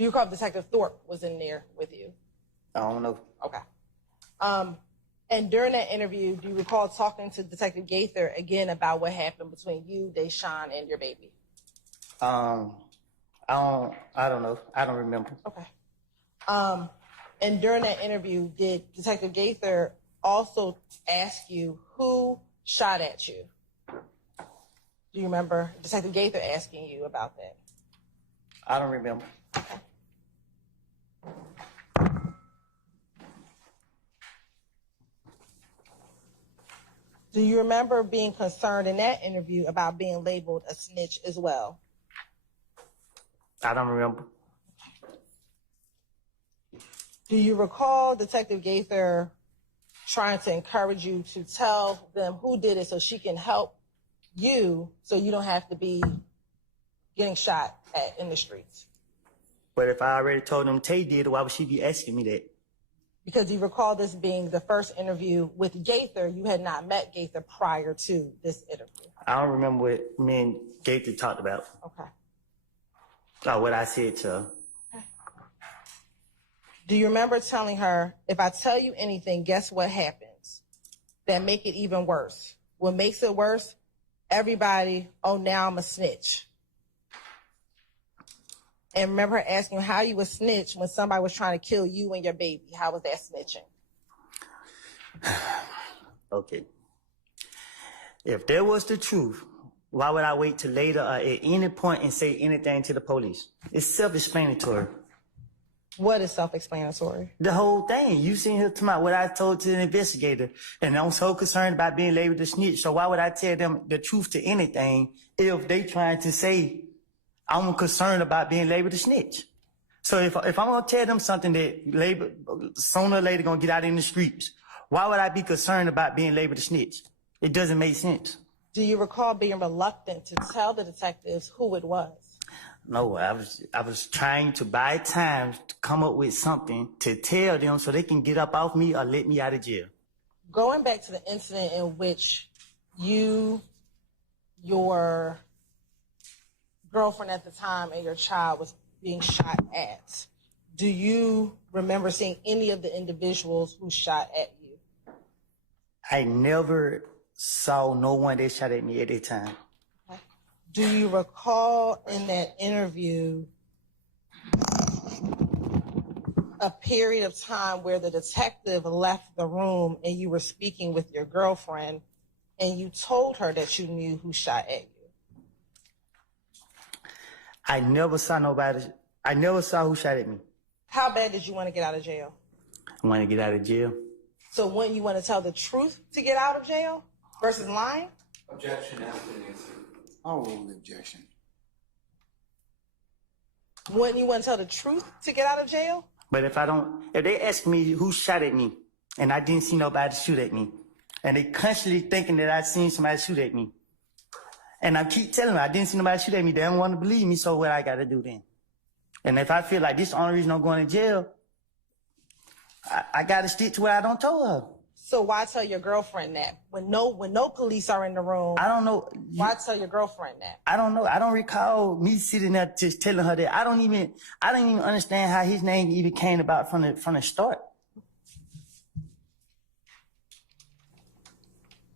Do you recall Detective Thorpe was in there with you? I don't know. Okay. And during that interview, do you recall talking to Detective Gaither again about what happened between you, Deshaun, and your baby? I don't know. I don't remember. Okay. And during that interview, did Detective Gaither also ask you who shot at you? Do you remember Detective Gaither asking you about that? I don't remember. Okay. Do you remember being concerned in that interview about being labeled a snitch as well? I don't remember. Do you recall Detective Gaither trying to encourage you to tell them who did it so she can help you so you don't have to be getting shot at in the streets? But if I already told them Tay did, why would she be asking me that? Because you recall this being the first interview with Gaither. You had not met Gaither prior to this interview. I don't remember what me and Gaither talked about. Okay. Or what I said to her. Okay. Do you remember telling her, if I tell you anything, guess what happens? That make it even worse. What makes it worse? Everybody, oh, now I'm a snitch. And remember her asking you how you would snitch when somebody was trying to kill you and your baby. How was that snitching? Okay. If there was the truth, why would I wait till later or at any point and say anything to the police? It's self-explanatory. What is self-explanatory? The whole thing. You seen her talking about what I told to the investigator. And I'm so concerned about being labeled a snitch. So why would I tell them the truth to anything if they trying to say I'm concerned about being labeled a snitch? So if I'm going to tell them something that sooner or later going to get out in the streets, why would I be concerned about being labeled a snitch? It doesn't make sense. Do you recall being reluctant to tell the detectives who it was? No, I was trying to buy time to come up with something to tell them so they can get up off me or let me out of jail. Going back to the incident in which you, your girlfriend at the time, and your child was being shot at, do you remember seeing any of the individuals who shot at you? I never saw no one that shot at me at that time. Do you recall in that interview a period of time where the detective left the room and you were speaking with your girlfriend and you told her that you knew who shot at you? I never saw nobody. I never saw who shot at me. How bad did you want to get out of jail? I want to get out of jail. So wouldn't you want to tell the truth to get out of jail versus lying? Objection has been answered. I'll rule the objection. Wouldn't you want to tell the truth to get out of jail? But if they ask me who shot at me, and I didn't see nobody shoot at me, and they constantly thinking that I seen somebody shoot at me, and I keep telling them I didn't see nobody shoot at me, they don't want to believe me, so what I got to do then? And if I feel like this is the only reason I'm going to jail, I got to stick to what I don't tell her. So why tell your girlfriend that? When no police are in the room, I don't know. Why tell your girlfriend that? I don't know. I don't recall me sitting there just telling her that. I don't even understand how his name even came about from the start.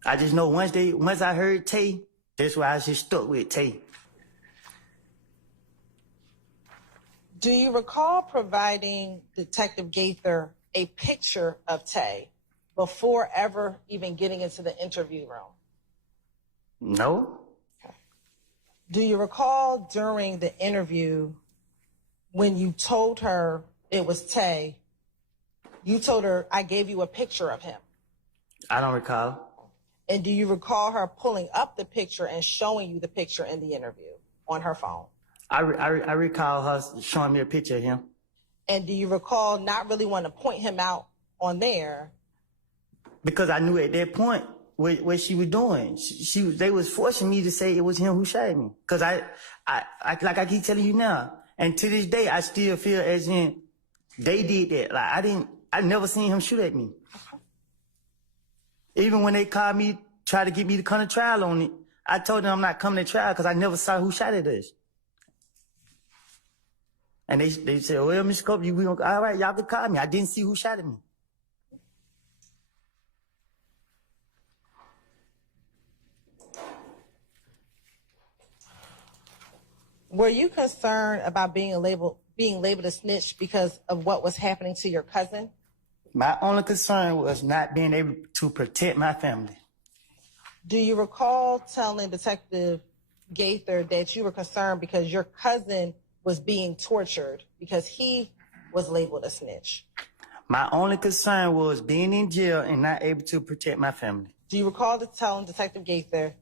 I just know once I heard Tay, that's why I just stuck with Tay. Do you recall providing Detective Gaither a picture of Tay before ever even getting into the interview room? No. Okay. Do you recall during the interview when you told her it was Tay, you told her, I gave you a picture of him? I don't recall. And do you recall her pulling up the picture and showing you the picture in the interview on her phone? I recall her showing me a picture of him. And do you recall not really wanting to point him out on there? Because I knew at that point what she was doing. They was forcing me to say it was him who shot me. Because I like I keep telling you now, and to this day I still feel as in they did that. Like I never seen him shoot at me. Even when they called me, tried to get me to come to trial on it, I told them I'm not coming to trial because I never saw who shot at us. And they said, well, Mr. Copeland, we gonna, all right, y'all can call me. I didn't see who shot at me. Were you concerned about being labeled a snitch because of what was happening to your cousin? My only concern was not being able to protect my family. Do you recall telling Detective Gaither that you were concerned because your cousin was being tortured because he was labeled a snitch? My only concern was being in jail and not able to protect my family. Do you recall telling Detective Gaither,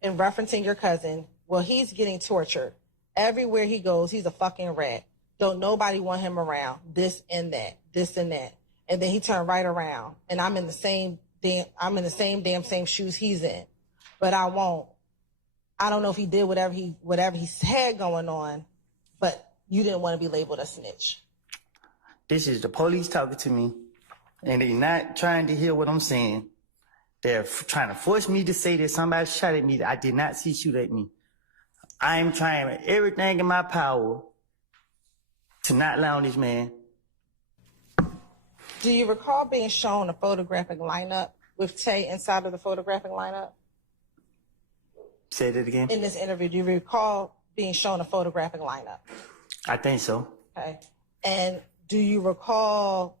in referencing your cousin, well, he's getting tortured. Everywhere he goes, he's a fucking rat. Don't nobody want him around. This and that, this and that. And then he turned right around, and I'm in the same damn shoes he's in. But I won't. I don't know if he did whatever he had going on, but you didn't want to be labeled a snitch. This is the police talking to me, and they're not trying to hear what I'm saying. They're trying to force me to say that somebody shot at me that I did not see shoot at me. I am trying everything in my power to not lie on this man. Do you recall being shown a photographic lineup with Tay inside of the photographic lineup? Say that again? In this interview, do you recall being shown a photographic lineup? I think so. Okay. And do you recall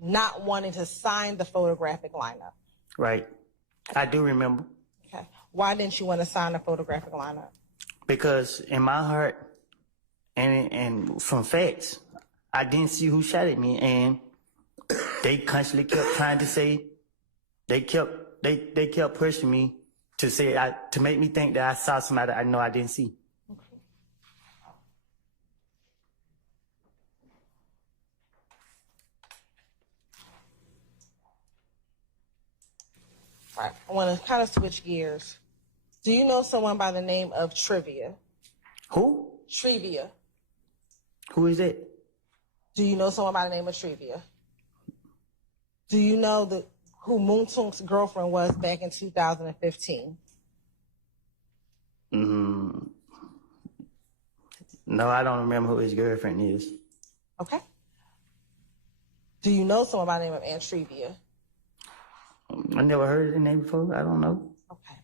not wanting to sign the photographic lineup? Right. I do remember. Okay. Why didn't you want to sign the photographic lineup? Because in my heart and from facts, I didn't see who shot at me, and they constantly kept trying to say, they kept pushing me to say, to make me think that I saw somebody I know I didn't see. Okay. All right. I want to kind of switch gears. Do you know someone by the name of Trivia? Who? Trivia. Who is that? Do you know someone by the name of Trivia? Do you know who Moontunk's girlfriend was back in 2015? No, I don't remember who his girlfriend is. Okay. Do you know someone by the name of Aunt Trivia? I never heard the name before. I don't know. Okay.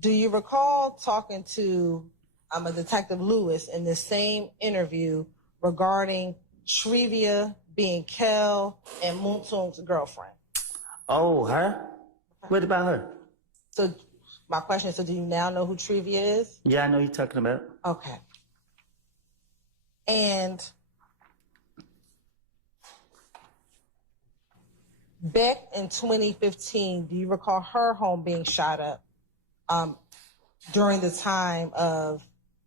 Do you recall talking to a Detective Lewis in the same interview regarding Trivia being Kel and Moontunk's girlfriend? Oh, her? What about her? So my question is, so do you now know who Trivia is? Yeah, I know you're talking about. Okay. And back in 2015, do you recall her home being shot up during the time of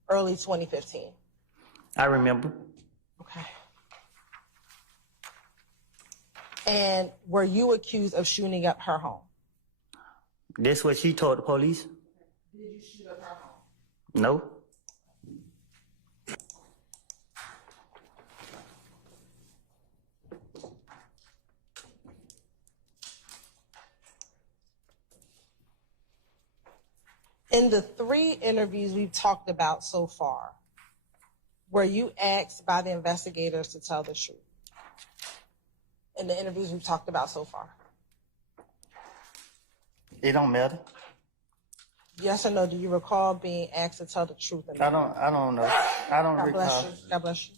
early 2015? I remember. Okay. And were you accused of shooting up her home? That's what she told the police. Did you shoot up her home? No. In the 3 interviews we've talked about so far, were you asked by the investigators to tell the truth? In the interviews we've talked about so far? It don't matter. Yes or no? Do you recall being asked to tell the truth? I don't know. I don't God recall. bless you. God bless you.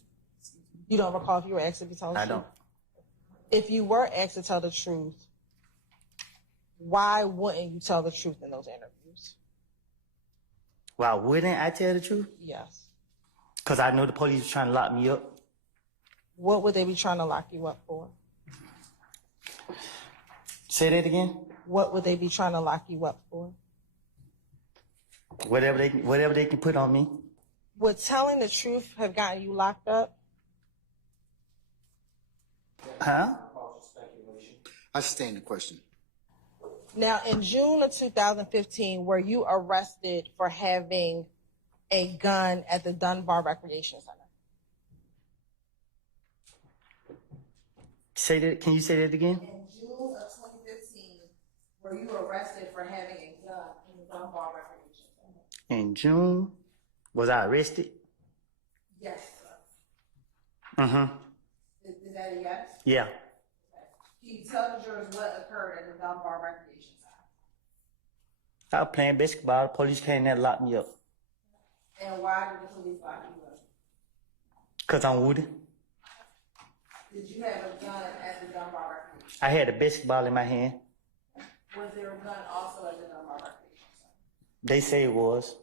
You don't recall if you were asked to tell the truth? I don't. If you were asked to tell the truth, why wouldn't you tell the truth in those interviews? Why wouldn't I tell the truth? Yes. Because I know the police are trying to lock me up. What would they be trying to lock you up for? Say that again? What would they be trying to lock you up for? Whatever they can put on me. Would telling the truth have gotten you locked up? Huh? I sustain the question. Now, in June of 2015, were you arrested for having a gun at the Dunbar Recreation Center? Say that. Can you say that again? In June of 2015, were you arrested for having a gun in the Dunbar Recreation Center? In June, was I arrested? Yes, sir. Mm-hmm. Is that a yes? Yeah. Can you tell the jurors what occurred at the Dunbar Recreation Center? I was playing basketball. The police came there and locked me up. And why did the police lock you up? Because I'm Woody. Did you have a gun at the Dunbar Recreation I had a basketball in my hand. Center? Was there a gun also at the Dunbar Recreation Center? They say it was.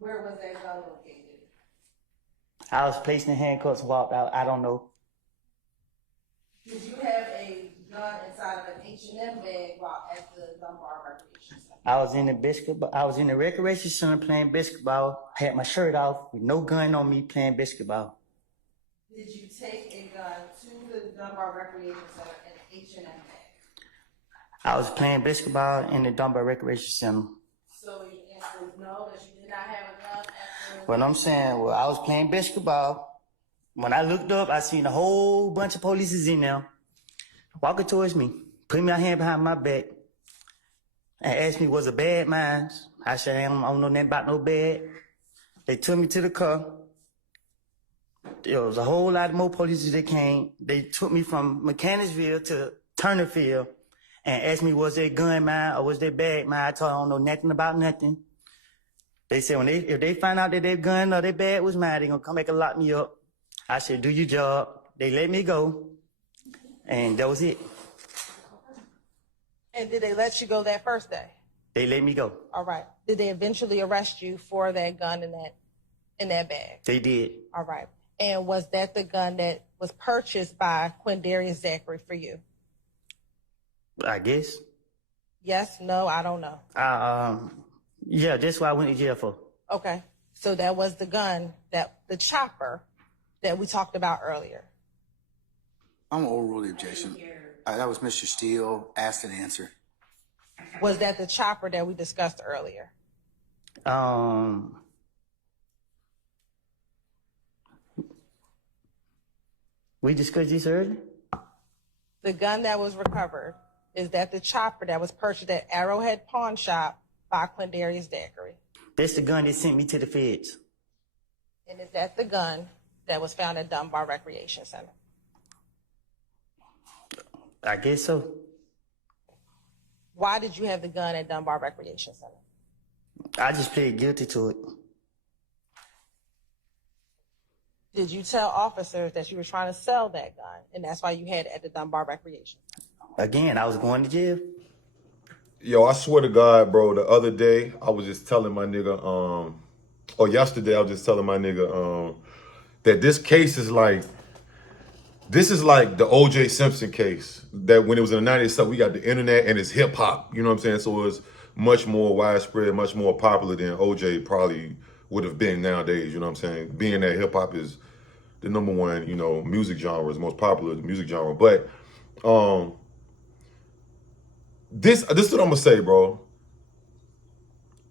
Where was that gun located? I was placed in handcuffs and walked out. I don't know. Did you have a gun inside of an H&M bag while at the Dunbar Recreation Center? I was in the basketball. I was in the recreation center playing basketball. I had my shirt off with no gun on me playing basketball. Did you take a gun to the Dunbar Recreation Center in an H&M bag? I was playing basketball in the Dunbar Recreation Center. So your answer is no, that you did not have a gun at the... What I'm saying, well, I was playing basketball. When I looked up, I seen a whole bunch of police in there walking towards me, putting my hand behind my back, and asked me, was it bad mine? I said, I don't know nothing about no bad. They took me to the car. There was a whole lot more police that came. They took me from Mechanicsville to Turnerfield and asked me, was that gun mine or was that bag mine? I told them I don't know nothing about nothing. They said if they find out that their gun or their bag was mine, they gonna come back and lock me up. I said, do your job. They let me go. And that was it. And did they let you go that first day? They let me go. All right. Did they eventually arrest you for that gun in that bag? They did. All right. And was that the gun that was purchased by Quindarius Zachary for you? I guess. Yes, no, I don't know. Yeah, that's what I went to jail for. Okay. So that was the gun, the chopper that we talked about earlier. I'm gonna overrule the objection. That was Mr. Steele, asked and answered. Was that the chopper that we discussed earlier? We discussed this earlier? The gun that was recovered, is that the chopper that was purchased at Arrowhead Pawn Shop by Quindarius Zachary? That's the gun that sent me to the feds. And is that the gun that was found at Dunbar Recreation Center? I guess so. Why did you have the gun at Dunbar Recreation Center? I just pleaded guilty to it. Did you tell officers that you were trying to sell that gun, and that's why you had it at the Dunbar Recreation Center? Again, I was going to jail. Yo, I swear to God, bro, the other day, I was just telling my nigga, or yesterday, I was just telling my nigga, that this case is like, this is like the O.J. Simpson case, that when it was in the 90s, so we got the internet and it's hip hop, you know what I'm saying? So it was much more widespread, much more popular than O.J. probably would have been nowadays, you know what I'm saying? Being that hip hop is the number one, you know, music genre, is the most popular music genre. But this is what I'm gonna say, bro.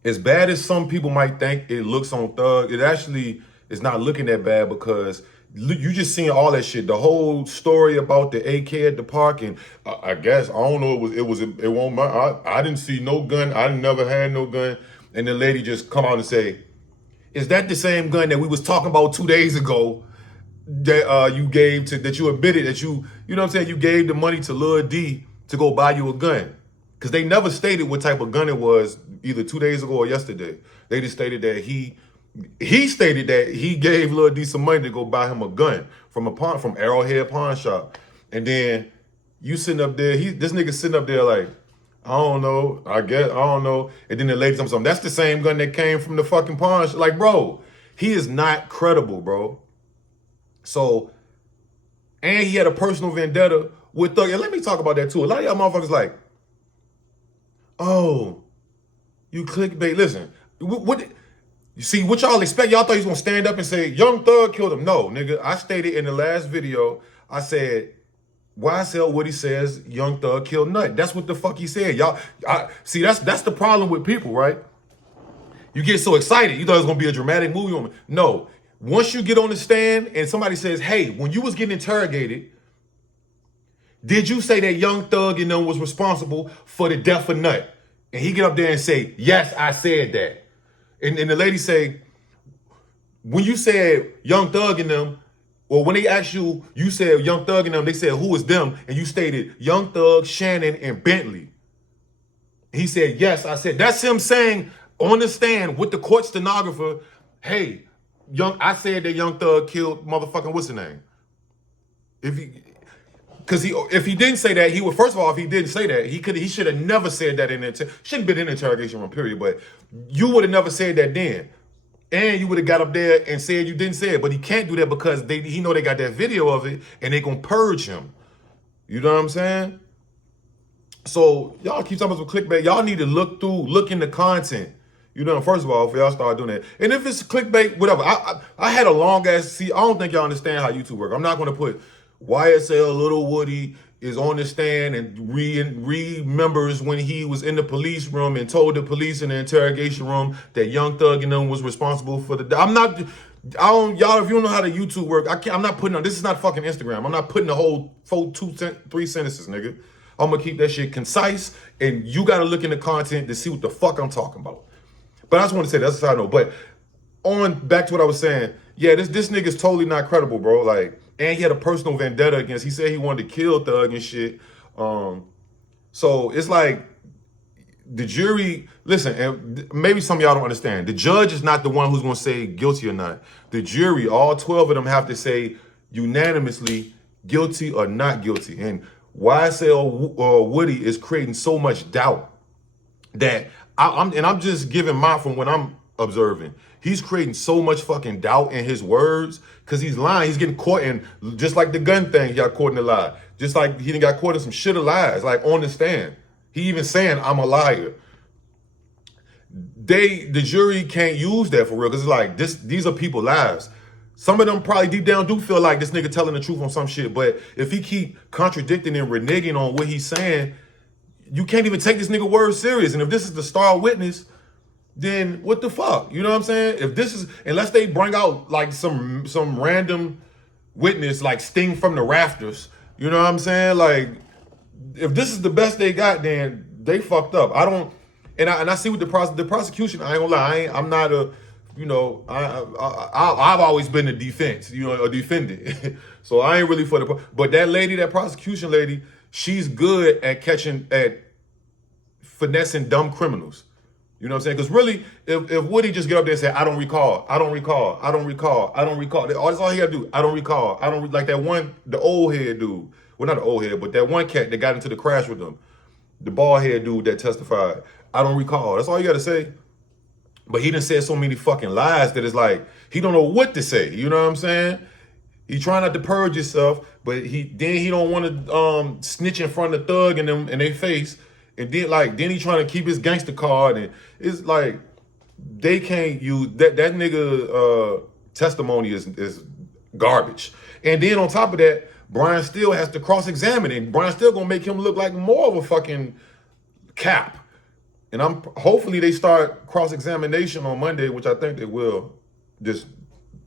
As bad as some people might think it looks on Thug, it actually is not looking that bad, because you just seen all that shit. The whole story about the AK at the park, and I guess I don't know. It won't. I didn't see no gun. I never had no gun. And the lady just come out and say, "Is that the same gun that we was talking about 2 days ago? That you gave to, that you admitted that you know what I'm saying? You gave the money to Lil D to go buy you a gun." Because they never stated what type of gun it was, either 2 days ago or yesterday. They just stated that he stated that he gave Lil D some money to go buy him a gun from Arrowhead Pawn Shop. And then you sitting up there, this nigga sitting up there like, I don't know, I don't know. And then the lady comes something, that's the same gun that came from the fucking pawn shop. Like, bro, he is not credible, bro. So, and he had a personal vendetta with Thug. And let me talk about that too. A lot of y'all motherfuckers like, oh, you clickbait. Listen, what you see, what y'all expect? Y'all thought he was gonna stand up and say, Young Thug killed him. No, nigga, I stated in the last video, I said, YSL Woody says Young Thug killed Nut. That's what the fuck he said. Y'all, see, that's the problem with people, right? You get so excited. You thought it was gonna be a dramatic movie on me. No, once you get on the stand and somebody says, hey, when you was getting interrogated, did you say that Young Thug and them was responsible for the death of Nut? And he get up there and say, yes, I said that. And the lady say, when you said Young Thug and them, or when they asked you, you said Young Thug and them, they said, who is them? And you stated Young Thug, Shannon, and Bentley. He said, yes. I said, that's him saying on the stand with the court stenographer, hey, I said that Young Thug killed motherfucking what's his name? If he didn't say that, he would, first of all, if he didn't say that, he should have never said that shouldn't been in the interrogation room, period. But you would have never said that then. And you would have got up there and said you didn't say it. But he can't do that because he know they got that video of it and they gonna purge him. You know what I'm saying? So y'all keep talking about some clickbait. Y'all need to look into content. You know, first of all, if y'all start doing that. And if it's clickbait, whatever. I had a long ass, I don't think y'all understand how YouTube work. I'm not gonna put YSL Little Woody is on the stand and remembers when he was in the police room and told the police in the interrogation room that Young Thug and them was responsible for the. Y'all, if you don't know how the YouTube work, I'm not putting on. This is not fucking Instagram. I'm not putting the whole 3 sentences, nigga. I'm gonna keep that shit concise, and you gotta look in the content to see what the fuck I'm talking about. But I just want to say that's a side note. But back to what I was saying, yeah, this nigga's totally not credible, bro. Like, and he had a personal vendetta against. He said he wanted to kill Thug and shit. So it's like the jury. Listen, and maybe some of y'all don't understand. The judge is not the one who's gonna say guilty or not. The jury, all 12 of them, have to say unanimously guilty or not guilty. And YSL Woody is creating so much doubt that I'm just giving from what I'm observing. He's creating so much fucking doubt in his words because he's lying. He's getting caught in, just like the gun thing, he got caught in a lie. Just like he done got caught in some shit of lies, like on the stand. He even saying, I'm a liar. The jury can't use that for real because it's like, these are people's lives. Some of them probably deep down do feel like this nigga telling the truth on some shit, but if he keep contradicting and reneging on what he's saying, you can't even take this nigga word serious. And if this is the star witness, then what the fuck? You know what I'm saying? If this is, unless they bring out like some random witness like Sting from the rafters, you know what I'm saying? Like, if this is the best they got, then they fucked up. I see what the prosecution, I ain't gonna lie, I'm not a, you know, I've always been a defense, you know, a defendant. So I ain't really for the, but that prosecution lady, she's good at finessing dumb criminals. You know what I'm saying? Because really, if Woody just get up there and say, I don't recall, that's all he got to do. I don't recall. Like that one, the old head dude. Well, not the old head, but that one cat that got into the crash with them. The bald head dude that testified. I don't recall. That's all you got to say. But he done said so many fucking lies that it's like, he don't know what to say. You know what I'm saying? He trying not to purge himself, but he don't want to snitch in front of Thug and them in their face. And then he trying to keep his gangster card, and it's like they can't use that nigga testimony is garbage. And then on top of that, Brian still has to cross-examine, and Brian still gonna make him look like more of a fucking cap. And hopefully they start cross-examination on Monday, which I think they will. Just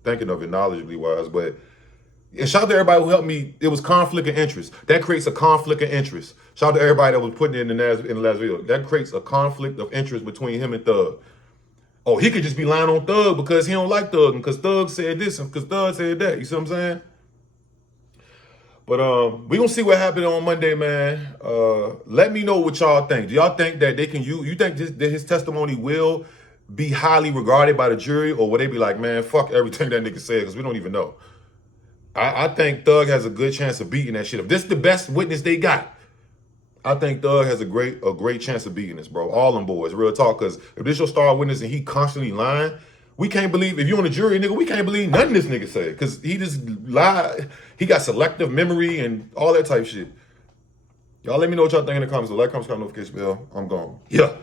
thinking of it knowledgeably wise, but. And shout out to everybody who helped me. It was conflict of interest. That creates a conflict of interest. Shout out to everybody that was putting it in the last video. That creates a conflict of interest between him and Thug. Oh, he could just be lying on Thug because he don't like Thug and because Thug said this and because Thug said that. You see what I'm saying? But we gonna see what happened on Monday, man. Let me know what y'all think. Do y'all think that they can use? You think that his testimony will be highly regarded by the jury, or will they be like, man, fuck everything that nigga said because we don't even know? I think Thug has a good chance of beating that shit. If this is the best witness they got, I think Thug has a great chance of beating this, bro. All them boys, real talk. Because if this your star witness and he constantly lying, we can't believe, if you on the jury, nigga, we can't believe nothing this nigga said. Because he just lied. He got selective memory and all that type shit. Y'all let me know what y'all think in the comments. So like, comment, subscribe, notification bell. I'm gone. Yeah.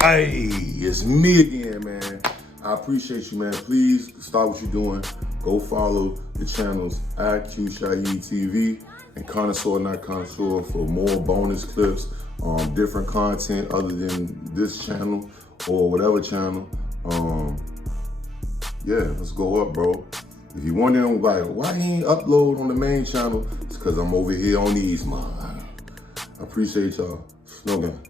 Hey, it's me again, man. I appreciate you, man. Please stop what you're doing. Go follow the channels IQ Shaheed TV and Connoisseur Not Connoisseur for more bonus clips, different content other than this channel or whatever channel. Yeah, let's go up, bro. If you wondering like why he ain't upload on the main channel, it's because I'm over here on these, man. I appreciate y'all. Snow gun.